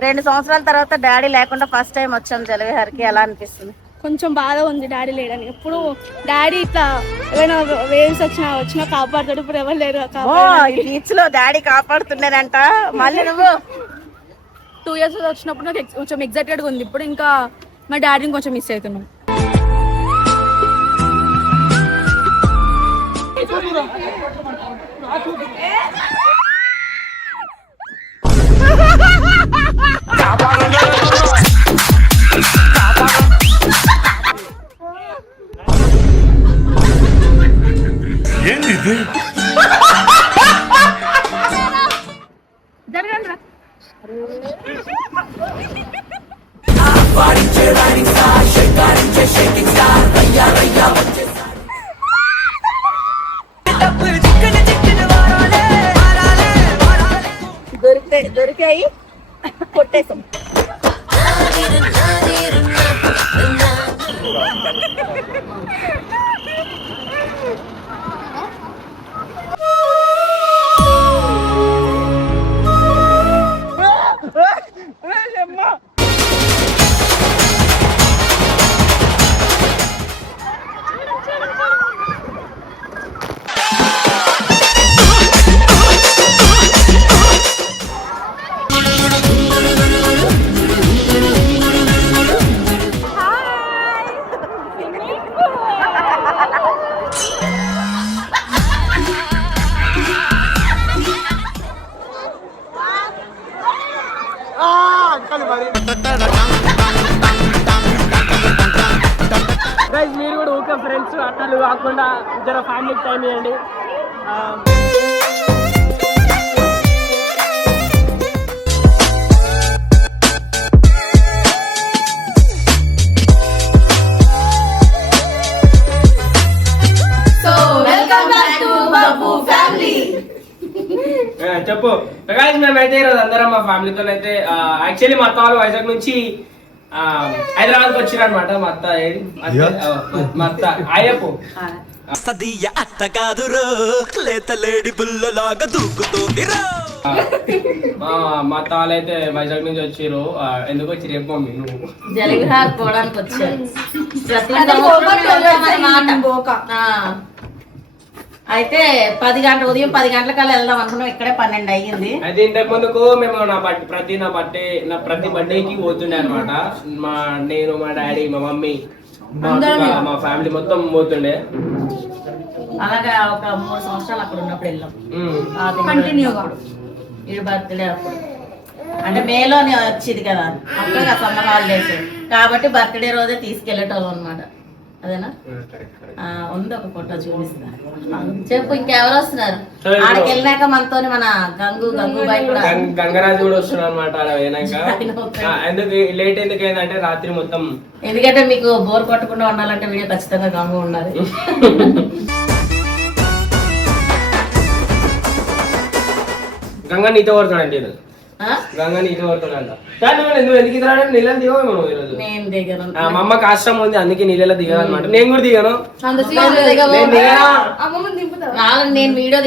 2 సంవత్సరాల తర్వాత డాడీ లేకుండా ఫస్ట్ టైం వచ్చాం జలవిహార్కి. ఎలా అనిపిస్తుంది? కొంచెం బాధ ఉంది డాడీ లేడని. ఎప్పుడు డాడీ ఇట్లా ఏమైనా వేవ్స్ వచ్చినా కాపాడుతాడు. ఇప్పుడు ఎవరు లేరు. బీచ్ లో డాడీ కాపాడుతున్నారంట. మళ్ళీ నువ్వు 2 years వచ్చినప్పుడు నాకు కొంచెం ఎగ్జైటెడ్గా ఉంది. ఇప్పుడు ఇంకా మా డాడీని కొంచెం మిస్ అవుతున్నాం. దొరికాయి కొట్టేసాం. మీరు కూడా ఊకే ఫ్రెండ్స్ అట్టలు కాకుండా జర ఫ్యామిలీకి టైం ఇవ్వండి. చెప్పు మేమైతే ఈరోజు అందరం మా ఫ్యామిలీతో అయితే యాక్చువల్లీ మా అత్త వాళ్ళు వైజాగ్ నుంచి హైదరాబాద్కి వచ్చిరు అనమాట. మా అత్త ఆయపు సదియ అత్త కాదురో లేతలేడి బుల్లలాగా దూకుతుంది. మా అత్త వాళ్ళు అయితే వైజాగ్ నుంచి వచ్చిరు. ఎందుకు వచ్చి రేపు మమ్మీ నువ్వు జలవిహార్ పోవడానికి వచ్చారు. అయితే ఉదయం 10 గంటలకల్లా వెళ్దాం అనుకున్నాం. ఇక్కడే 12 అయ్యింది. అయితే ఇంతకు ముందుకు మేము నా ప్రతి బర్త్డేకి పోతుండే అనమాట. నేను మా డాడీ మా మమ్మీ మా ఫ్యామిలీ మొత్తం పోతుండే. అలాగా ఒక 3 సంవత్సరాలు అక్కడ ఉన్నప్పుడు వెళ్ళాం కంటిన్యూగా. వీడి బర్త్డే అప్పుడు అంటే మేలోనే వచ్చేది కదా, అప్పుడు సమ్మర్ హాలిడేస్ కాబట్టి బర్త్డే రోజే తీసుకెళ్లేటోళ్ళం అనమాట. అదేనా? ఉంది ఒక ఫోటో చూపిస్తా. చెప్పు ఇంకెవరు వస్తున్నారు? ఆడికి వెళ్ళినాక మనతో మన గంగూబాయ్ కూడా గంగరాజు కూడా వస్తున్నాడు అనమాట. ఎందుకు లేట్ ఎందుకు అయిందంటే రాత్రి మొత్తం, ఎందుకంటే మీకు బోర్ కొట్టకుండా ఉండాలంటే వీడియో ఖచ్చితంగా గంగు ఉండాలి. గంగ నీతో పడుతున్నాడండి. గంగ నీతో పడుతున్నాడంట. నువ్వు ఎందుకు దిగరాడు? నీళ్ళని దిగవు ఈరోజు. మా అమ్మ కష్టం ఉంది అందుకే నీళ్ళలో దిగదు అనమాట. నేను కూడా దిగాను. నేను వీడియో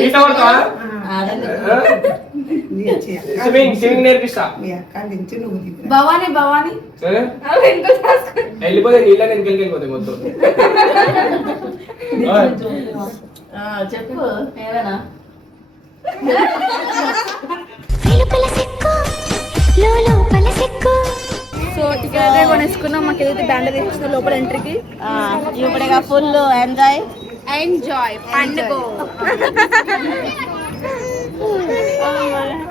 స్విమ్మింగ్ నేర్పిస్తా. భవానీ వెళ్ళిపోతే నీళ్ళ నేను వెళ్ళిపోతాయి మొత్తం. చెప్పు ఏమైనా సో టికెట్ కొనేసుకున్నాం. మాకు ఏదైతే బ్యాండ్ తెచ్చిన లోపల ఎంట్రీకి ఇప్పుడుగా ఫుల్ ఎంజాయ్ పండుగ.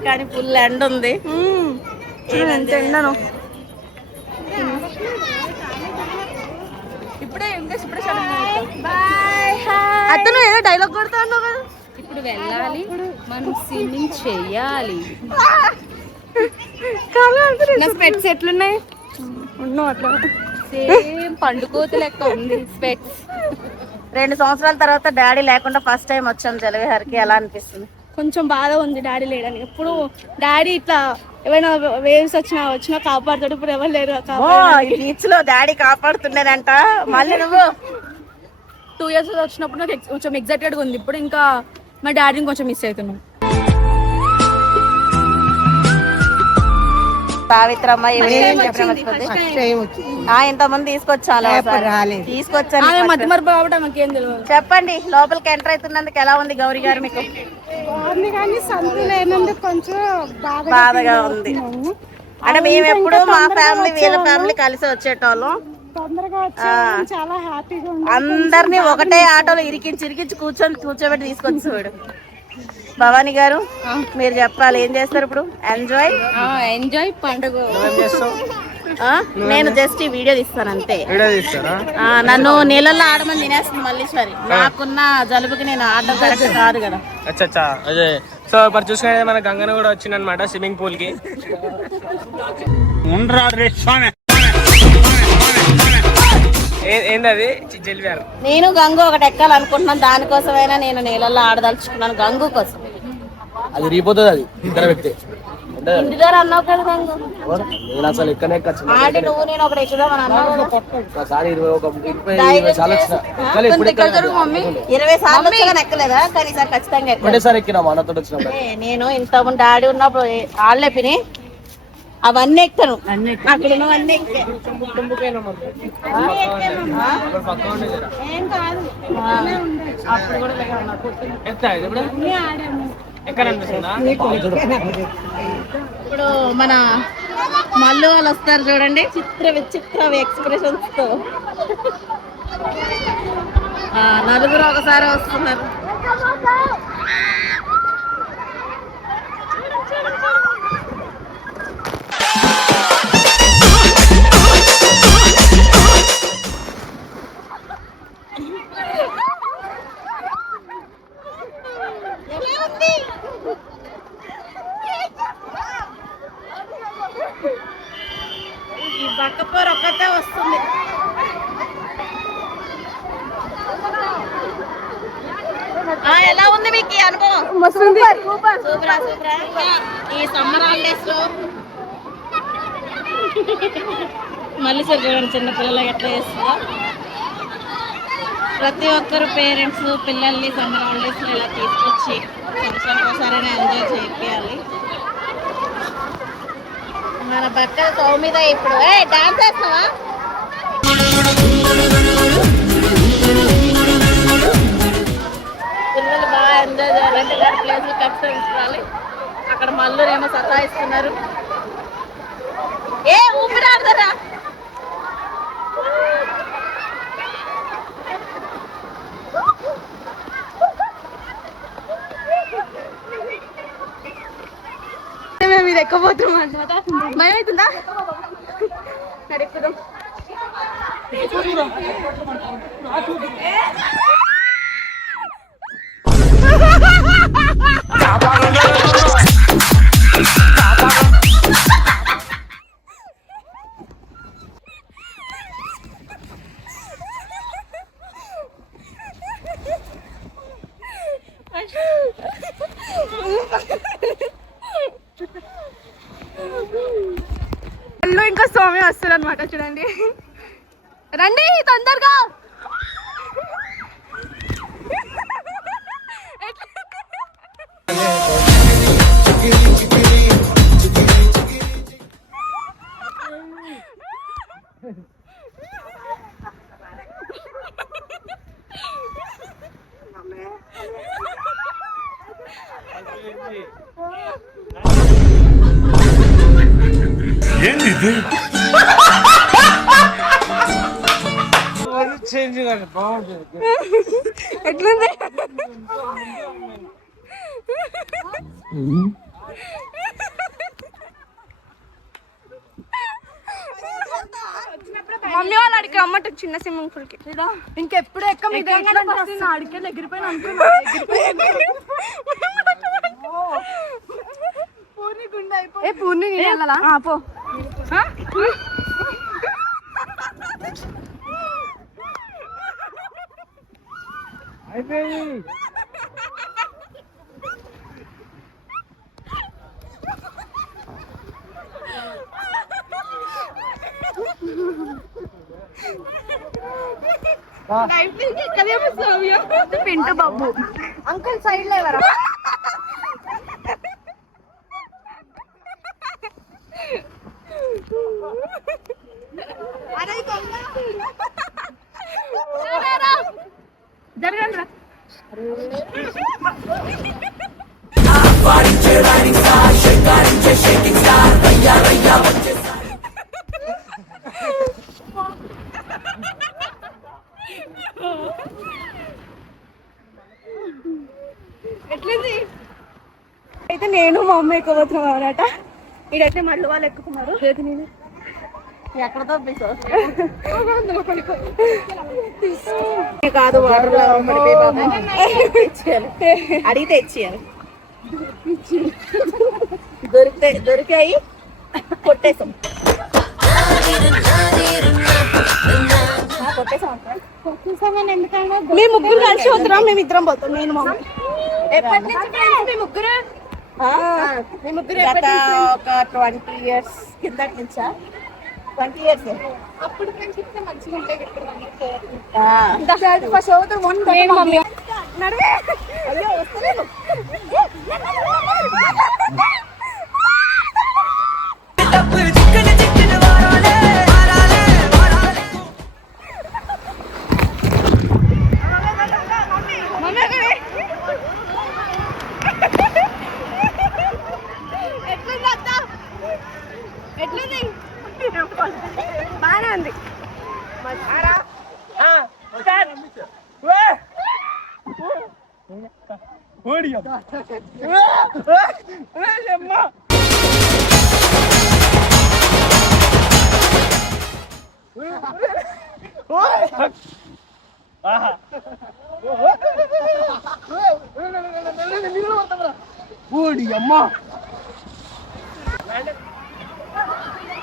కానీ ఫుల్ ఎండ్ ఉంది. ఎండను అతను ఏదో డైలాగ్ కొడతాను కదా. ఇప్పుడు వెళ్ళాలి మనం స్విమ్మింగ్ చెయ్యాలి. నా స్పెట్స్ ఎట్లున్నాయి? ఉన్నావు అట్లా సేమ్ పండుకోత లెక్క ఉంది స్పెట్స్. 2 సంవత్సరాల తర్వాత డాడీ లేకుండా ఫస్ట్ టైం వచ్చాం జలవిహార్కి. ఎలా అనిపిస్తుంది? కొంచెం బాధ ఉంది డాడీ లేడని. ఎప్పుడు డాడీ ఇట్లా ఏమైనా వేవ్స్ వచ్చినా కాపాడుతాడు. ఇప్పుడు ఎవరు లేరు. బీచ్ లో డాడీ కాపాడుతున్నారంట. మళ్ళీ నువ్వు 2 years వచ్చినప్పుడు నాకు కొంచెం ఎగ్జైటెడ్గా ఉంది. ఇప్పుడు ఇంకా మా డాడీని కొంచెం మిస్ అవుతున్నాం. సావిత్రమ్మ ఇంతమంది తీసుకొచ్చాను చెప్పండి. లోపలికి ఎంటర్ అవుతున్నందుకు ఎలా ఉంది గౌరీ గారు మీకు? కొంచెం బాధగా ఉంది. అంటే మేము ఎప్పుడు మా ఫ్యామిలీ వీళ్ళ ఫ్యామిలీ కలిసి వచ్చేటోళ్ళం. చాలా హ్యాపీగా అందరినీ ఒకటే ఆటోలో ఇరికించి కూర్చోబెట్టి తీసుకొచ్చేవాడు. భవానీ గారు మీరు చెప్పాలి, ఏం చేస్తారు ఇప్పుడు? ఎంజాయ్ పండుగ. నేను జస్ట్ ఈ వీడియో తీస్తాను అంతే. నన్ను నీళ్ళల్లో ఆడమని తినేస్తుంది మల్లీశ్వరి. నాకున్న జలుబుకి నేను ఆడడం కరెక్ట్ కాదు కదా. అచ్చా అదే. సో ఇప్పుడు చూసుకుంటే మన గంగన కూడా వచ్చిందనమాట స్విమ్మింగ్ పూల్ కి. ఏంటది? నేను గంగు ఒకటి ఎక్కాలనుకుంటున్నాను. దానికోసమైనా నేను నీళ్ళల్లో ఆడదలుచుకున్నాను, గంగు కోసం. అది రీపోతుంది, అది ఇద్దరు వ్యక్తి ఇంటి దగ్గర అన్నావు కదా గంగు. నేను అసలు ఎక్కనే ఆంటీ నువ్వు నేను ఒకటి ఎక్కుదామని అన్నావు కదా. 20 సార్లు మమ్మీ 20 సార్లు వచ్చా ఎక్కలేదా? కానీ ఈసారి ఖచ్చితంగా ఒకటేసారి ఎక్కినా అన్నతో వచ్చినప్పుడు. నేను ఇంతకుముందు డాడీ ఉన్నప్పుడు ఆడలేపిని అవన్నీ ఎక్కాను. అక్కడ ఉన్నవన్నీ ఇప్పుడు మన మల్లు వాళ్ళు వస్తారు చూడండి, విచిత్ర ఎక్స్ప్రెషన్స్ తో. నలుగురు ఒకసారి వస్తున్నారు. ఈ బక్కపూర ఒక్కతే వస్తుంది. ఎలా ఉంది మీకు ఈ అనుభవం? సూపరా. ఈ సమ్మర్ హాలిడేస్ లో మళ్ళీ చూడండి చిన్న పిల్లలకి ఎట్లా చేస్తుందో. ప్రతి ఒక్కరు పేరెంట్స్ పిల్లల్ని సమ్మర్ హాలిడేస్ లో ఇలా తీసుకొచ్చి సంవత్సరానికి ఒకసారైనా ఎంజాయ్ చేయాలి. మన బట్టల స్టవ్ మీద ఇప్పుడు డాన్స్ చేస్తావా? పిల్లలు బాగా ఎంజాయ్ చేయాలంటే ఇలాంటి ప్లేస్లు ఖచ్చితంగా ఇస్తాలి. అక్కడ మళ్ళీనేమో సతాయిస్తున్నారు. ఊపిరాడతారా? మేము ఇది ఎక్కబోతున్నాం అనమాట. భయం అవుతుందా? నడుపుదాం. ఇంకా స్వామి వస్తారు అనమాట. చూడండి, రండి తొందరగా. ఎట్లుంది? మమ్మీ వాళ్ళు అడిగి రమ్మంట చిన్న స్విమ్మింగ్ పూల్ కి. ఇంకెప్పుడు అడిగే ఎగిరిపోయిన పూర్ణి పో. పింటూ బాబు అంకుల్ సైడ్ లో ఎవరా? జరగండి రా. ఎట్లుంది అయితే నేను మా అమ్మ ఎక్కుపోతున్నాం అన్నమాట. ఇడైతే మళ్ళీ వాళ్ళు ఎక్కుతున్నారు. నేను ఎక్కడ తప్పిస్తావు కాదు వాటర్ అడిగితే ఇచ్చేయాలి. దొరికాయి కొట్టేసాం. మేము ముగ్గురు కలిసి వద్దురా. మేము ఇద్దరం పోతాం. నేను మా అమ్మ. ఎప్పటి నుంచి ఫ్రెండ్స్ మీ ముగ్గురు? మీ ముగ్గురు గత ఒక 20 years కిందటి నుంచా? 20 years. అప్పుడు ఫ్రెండ్షిప్ మంచిగా ఉంటాయి. నడివే అయ్యో వస్తలేదు. ఎట్లుంది? బాగానే ఉంది.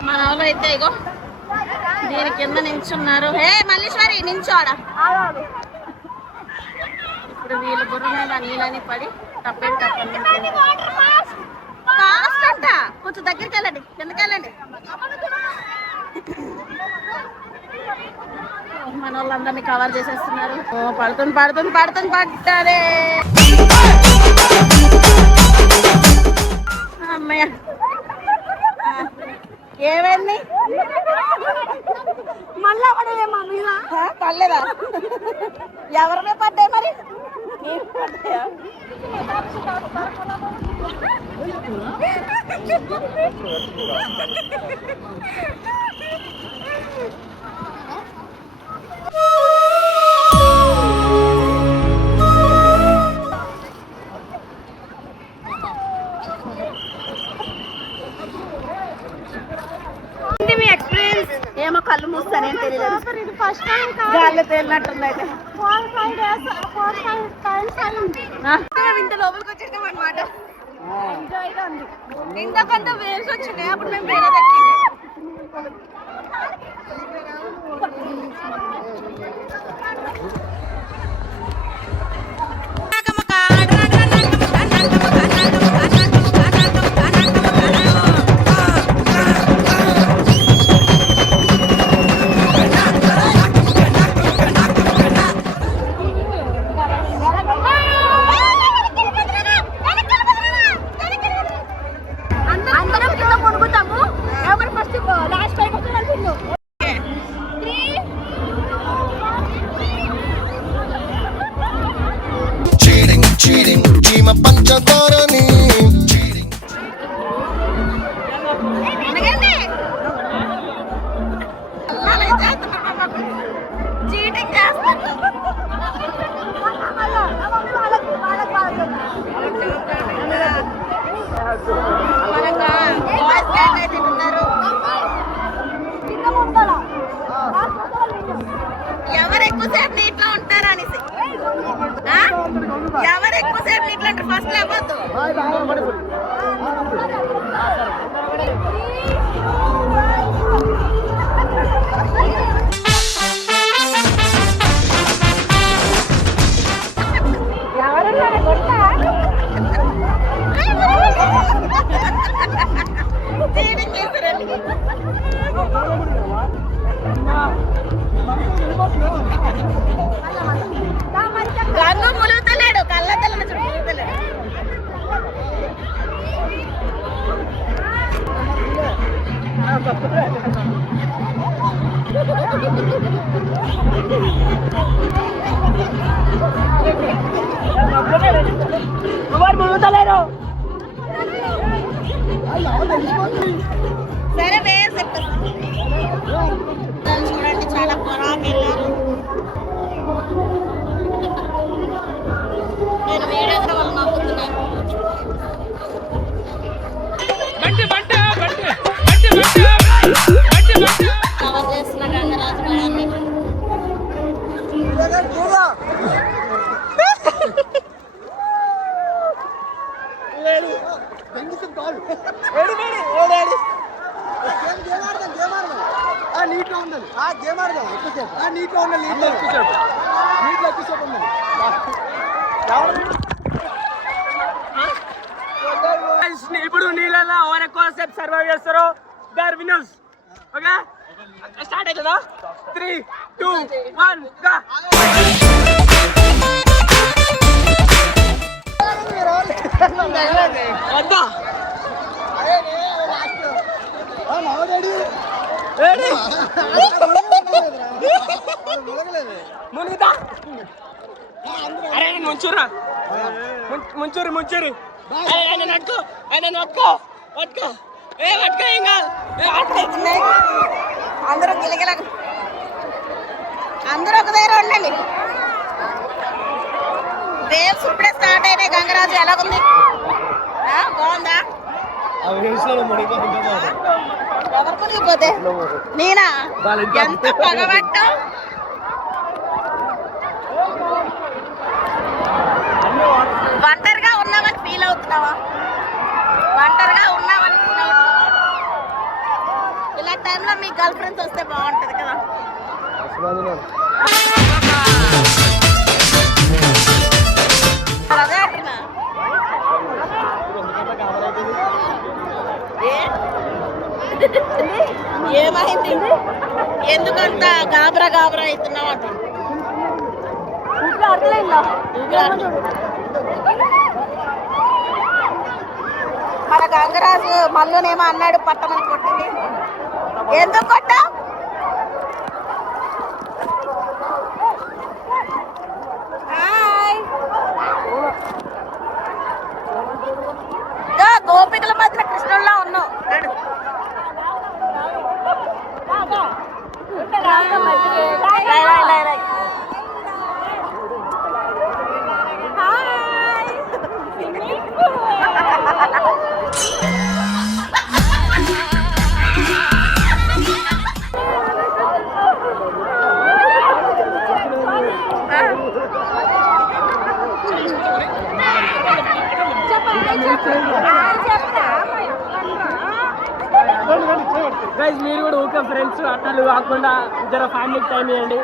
మన వాళ్ళు అయితే ఇగో దీని కింద నించున్నారు. హే మల్లీశ్వరి నించోడా. ఇప్పుడు వీళ్ళ బుర్ర మీద నీళ్ళని పడి తప్పేం తప్పండి. కాస్ట్ అంట. కొంచెం దగ్గరికి వెళ్ళండి, కిందకి వెళ్ళండి. మన వాళ్ళందరినీ కవర్ చేసేస్తున్నారు. పడుతుంది పడుతుంది పడుతుంది పడ్డారే. అమ్మయ్య ఏమైంది? మళ్ళా పడలే మా మీద. పర్లేదా? ఎవరిమే పడ్డాయి మరి? నీకు పడ్డాయా? మీ ఎక్స్పీరియన్స్? ఏమో కళ్ళు మూస్తానేం తెలియదు. ఫస్ట్ టైం గాల్లో తేలినట్టుంది అయితే. మేము ఇంత లోపలికి వచ్చేసాం అనమాట. ఎంజాయ్ గా ఉంది. ఇంతకంత వేవ్స్ వచ్చినాయి. అప్పుడు మేము వేరే దక్కింది. అందరం కింద కొనుక్కుంటాము. ఎవరు ఫస్ట్ లాస్ట్ టైం వస్తే వెళ్తున్నాం. cheating చీమ పంచదారని చీటింగ్ చేస్తున్నారు. ఎవరు ఎక్కువసేపు నీటిలో ఉంటారు అనేసి. ఎవరు ఎక్కువసేపు నీటిలో ఉంటారు? ఫస్ట్ లేవద్దు. చీటింగ్ చేస్తారండి. గన్ను ములుగుతలేడు. కళ్ళ తెల్లని చుట్టూ ములుగుతలేడు. సరే వేరు చెప్తా చూడండి చాలా పొరాకు వెళ్ళారు నేను వీడియో కూడా వాళ్ళు నవ్వుతున్నాను కవర్ చేస్తున్న గంగరాజు గారిని నీట్లో ఉండాలి గేమ్ ఆడదాం ఎక్కువసేపు నీట్లో ఉండాలి నీట్లో ఎక్కువసేపు ఉండాలి ఇప్పుడు నీళ్ళలో ఎవరు ఎక్కువ సేపు సర్వైవ్ చేస్తారో దర్ విన్నర్స్ ఓకే స్టార్ట్ అవుతుందా 3 2 1 గా వద్దా మునుగుతా అరే ముంచురా ముంచూరు ఆయన నడుకో పట్టుకో ఏం కాదు అందరూ గిలగిల అందరూ ఒక దగ్గర ఉండండి వేవ్స్ ఇప్పుడే స్టార్ట్ అయినాయి గంగరాజు ఎలాగుంది బాగుందా ఎవరు మునిగిపోతే నేనా ఎంత పగబట్టావు ఒంటరిగా ఉన్నావని ఫీల్ అవుతున్నావా ఇలా టైంలో మీ గర్ల్ ఫ్రెండ్స్ వస్తే బాగుంటది కదా అదే అంటున్నా ఏమైంది ఎందుకంత గాబరా అవుతున్నావు అంట మన గంగరాజు మళ్ళీనేమో అన్నాడు పట్టమని కొట్టింది ఎందుకు కొట్టావు గోపికల మధ్య కృష్ణుల్లో ఉన్నావు గైస్ మీరు కూడా ఓకే ఫ్రెండ్స్ అట్టాలు కాకుండా జర ఫ్యామిలీకి టైం ఇవ్వండి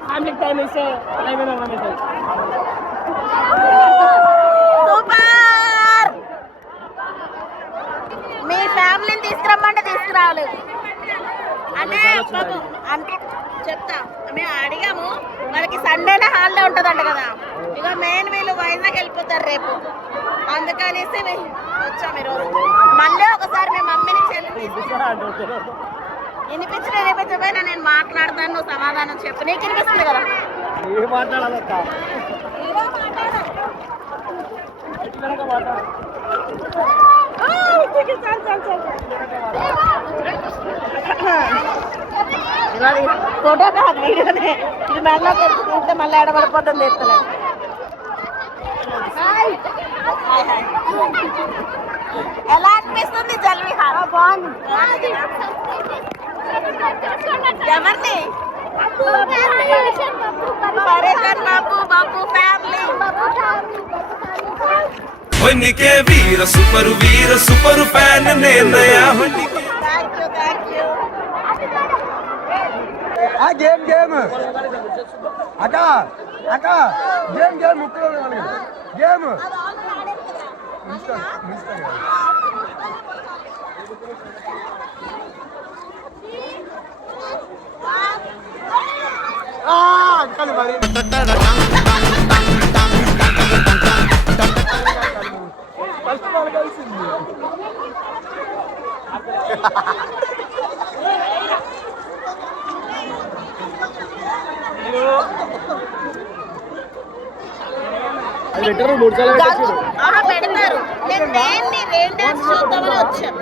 ఫ్యామిలీకి టైం ఇస్తే టైం ఏదైనా సూపర్ మీ ఫ్యామిలీని తీసుకురమ్మంటే తీసుకురావలేదు అంటే అంటే చెప్తా మేము అడిగాము వాళ్ళకి సండేనే హాలిడే ఉంటుందంట కదా ఇక మెయిన్ వీళ్ళు వైజాగ్ వెళ్ళిపోతారు రేపు అందుకనేసి వచ్చాము ఈరోజు మళ్ళీ ఒకసారి మీ మమ్మీని వినిపించకపోయినా నేను మాట్లాడతాను నువ్వు సమాధానం చెప్పు నీకు వినిపిస్తుంది కదా ఫోటో కాదు వీడియోనే ఇది మళ్ళీ తెచ్చుకుంటే మళ్ళీ ఎడబడిపోతుంది ఎత్తలేదు ఎలా అనిపిస్తుంది జల్విహార్ బాగుంది ఎవరిని పరేషాన్ బాబు ఫ్యామిలీ ಹೊನ್ನಿಕೆ ವೀರ ಸೂಪರು ಫ್ಯಾನ್ ನೇನಯ ಹೊನ್ನಿಕೆ థ్యాంక్ యూ గేమ్ అక్క గేమ్ ముక్కలు గేమ్ అంకల్ మరి అది పెట్టారు 3 సార్లు పెట్టారు. ఆహా, పెడతారు. నేను మెయిన్ నీ రెయిన్ డాన్స్ చూద్దామని వచ్చాను.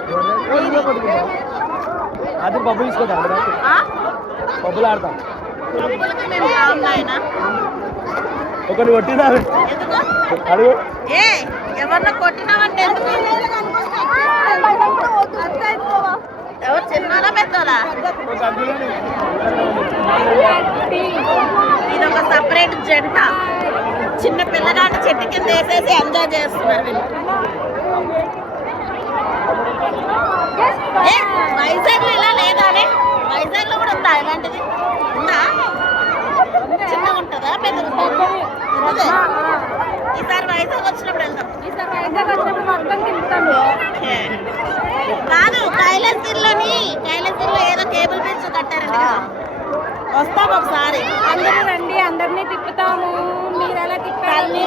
అది పబ్బు తీసుకోదా ఆ? పబ్బులు ఆడతాం. పబ్బులకి మేము రాము నాయన. ఒకటి కొట్టినా ఎందుకు? అడుగు. ఏ ఎవరిని కొట్టినావంటే ఎందుకు? ఎవరు చిన్నోడా పెద్దోడా? ఇది ఒక సపరేట్ జంట. చిన్న పిల్లగాని చెట్టు కింద వేసేసి ఎంజాయ్ చేస్తున్నారు వీళ్ళు. ఏ, వైజాగ్ లో ఇలా లేదా అని? వైజాగ్ లో కూడా ఉందా ఇలాంటిది? ఉందా? చిన్నగా ఉంటుందా పెద్దగా ఉంటుందా? ఈసారి వైజాగ్ వచ్చినప్పుడు వెళ్దాం. ఓకే. కాదు, కైలాసగిరిలో ఏదో కేబుల్ బ్రిడ్జ్ కట్టారంట కదా. వస్తాం ఒకసారి. అందరూ రండి, అందరినీ తిప్పుతాము. మీరు ఎలా తిప్పాలి?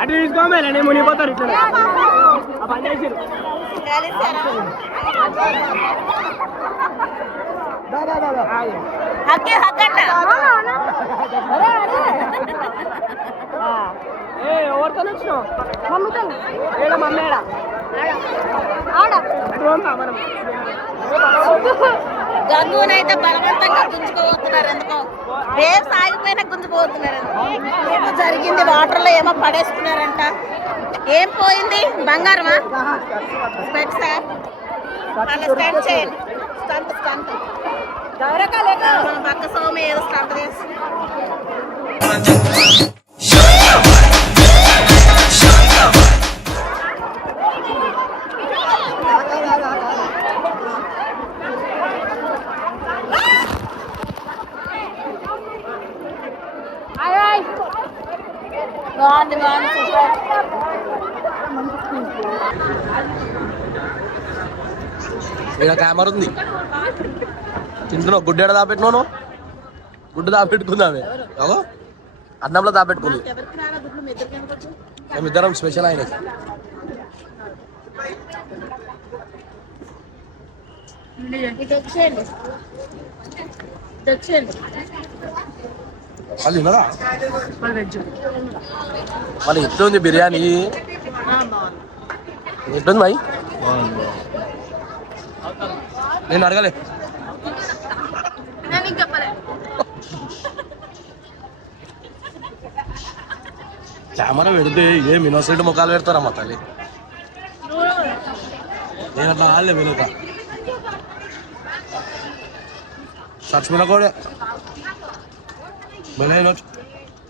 అటు తీసుకోమేనండి మునిగిపోతారు ఇట్లా ఆ పని చేసిరు. హక్కే హక్కంట. ఎవరితో వచ్చినావు మమ్మేడా గంగునైతే బలవంతంగా గుంజుకోబోతున్నారు. ఎందుకో వేవ్స్ ఆగిపోయినా గుంజుకోబోతున్నారు. ఏమో జరిగింది, వాటర్ లో ఏమో పడేసుకున్నారంట. ఏం పోయింది? బంగారమా? స్పెక్సా? వాళ్ళ స్టంట్ చేయండి. స్టంట్ మన పక్క సోమి ఏదో స్టంట్ చేసి బాగుంది సూపర్. ఇక్కడ కెమెరా ఉంది. తింటున్నావు గుడ్డ ఎడ దాపెట్టినావు? గుడ్డు దాపెట్టుకుందామే. అన్నంలో దాపెట్టుకుంది. మేమిద్దరం స్పెషల్ ఆయన. వాళ్ళు తిన్నారా? మళ్ళీ ఎట్లుంది బిర్యానీ? ఎట్లుంది మరి? నేను అడగలే. కెమెరా పెడితే ఏం ఇన్నోసెంట్ ముఖాలు పెడతారమ్మా తల్లి. నేను అట్లా వాళ్ళే వెనుక చచ్చిపోయినా కూడా